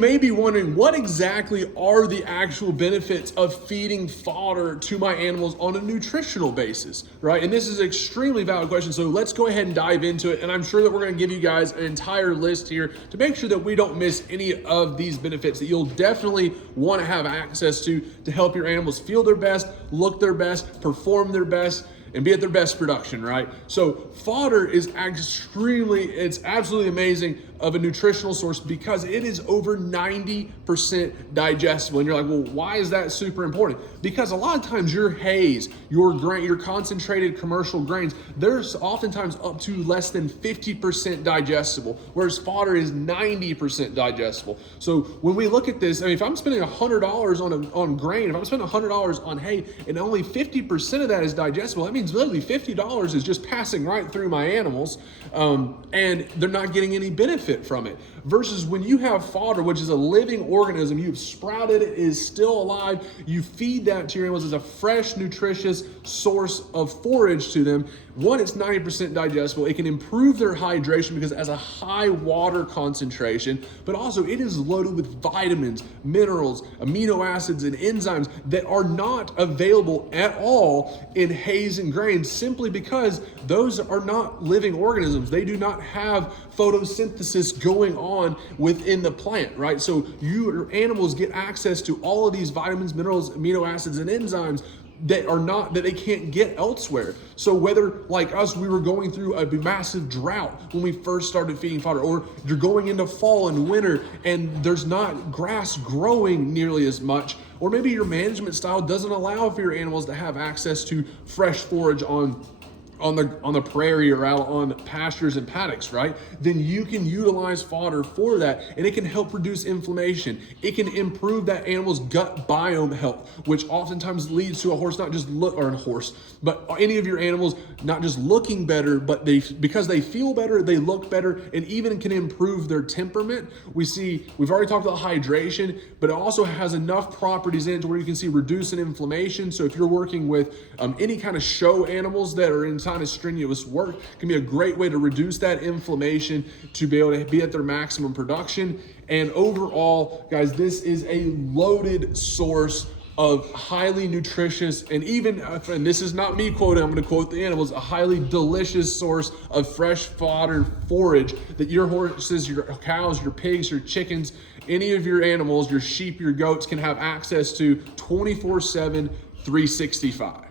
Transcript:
May be wondering, what exactly are the actual benefits of feeding fodder to my animals on a nutritional basis, right? And this is an extremely valid question, so let's go ahead and dive into it. And I'm sure that we're going to give you guys an entire list here to make sure that we don't miss any of these benefits that you'll definitely want to have access to help your animals feel their best, look their best, perform their best, and be at their best production, right? So fodder is it's absolutely amazing of a nutritional source because it is over 90% digestible. And you're like, well, why is that super important? Because a lot of times your hays, your grain, your concentrated commercial grains, there's oftentimes up to less than 50% digestible, whereas fodder is 90% digestible. So when we look at this, I mean, if I'm spending $100 on grain, if I'm spending $100 on hay and only 50% of that is digestible, that means literally $50 is just passing right through my animals, and they're not getting any benefit from it. Versus when you have fodder, which is a living organism, you've sprouted it, is still alive, you feed that to your animals as a fresh, nutritious source of forage to them. One, it's 90% digestible. It can improve their hydration because it has a high water concentration, but also it is loaded with vitamins, minerals, amino acids, and enzymes that are not available at all in hays and grains, simply because those are not living organisms. They do not have photosynthesis going on within the plant, right? So your animals get access to all of these vitamins, minerals, amino acids, and enzymes that they can't get elsewhere. So whether, like us, we were going through a massive drought when we first started feeding fodder, or you're going into fall and winter and there's not grass growing nearly as much, or maybe your management style doesn't allow for your animals to have access to fresh forage on the prairie or out on pastures and paddocks, right? Then you can utilize fodder for that, and it can help reduce inflammation. It can improve that animal's gut biome health, which oftentimes leads to but any of your animals not just looking better, but because they feel better, they look better, and even can improve their temperament. We've already talked about hydration, but it also has enough properties in it to where you can see reducing inflammation. So if you're working with any kind of show animals that are in of strenuous work, can be a great way to reduce that inflammation to be able to be at their maximum production. And overall, guys, this is a loaded source of highly nutritious, and this is not me quoting, I'm going to quote the animals, a highly delicious source of fresh fodder forage that your horses, your cows, your pigs, your chickens, any of your animals, your sheep, your goats can have access to 24/7, 365.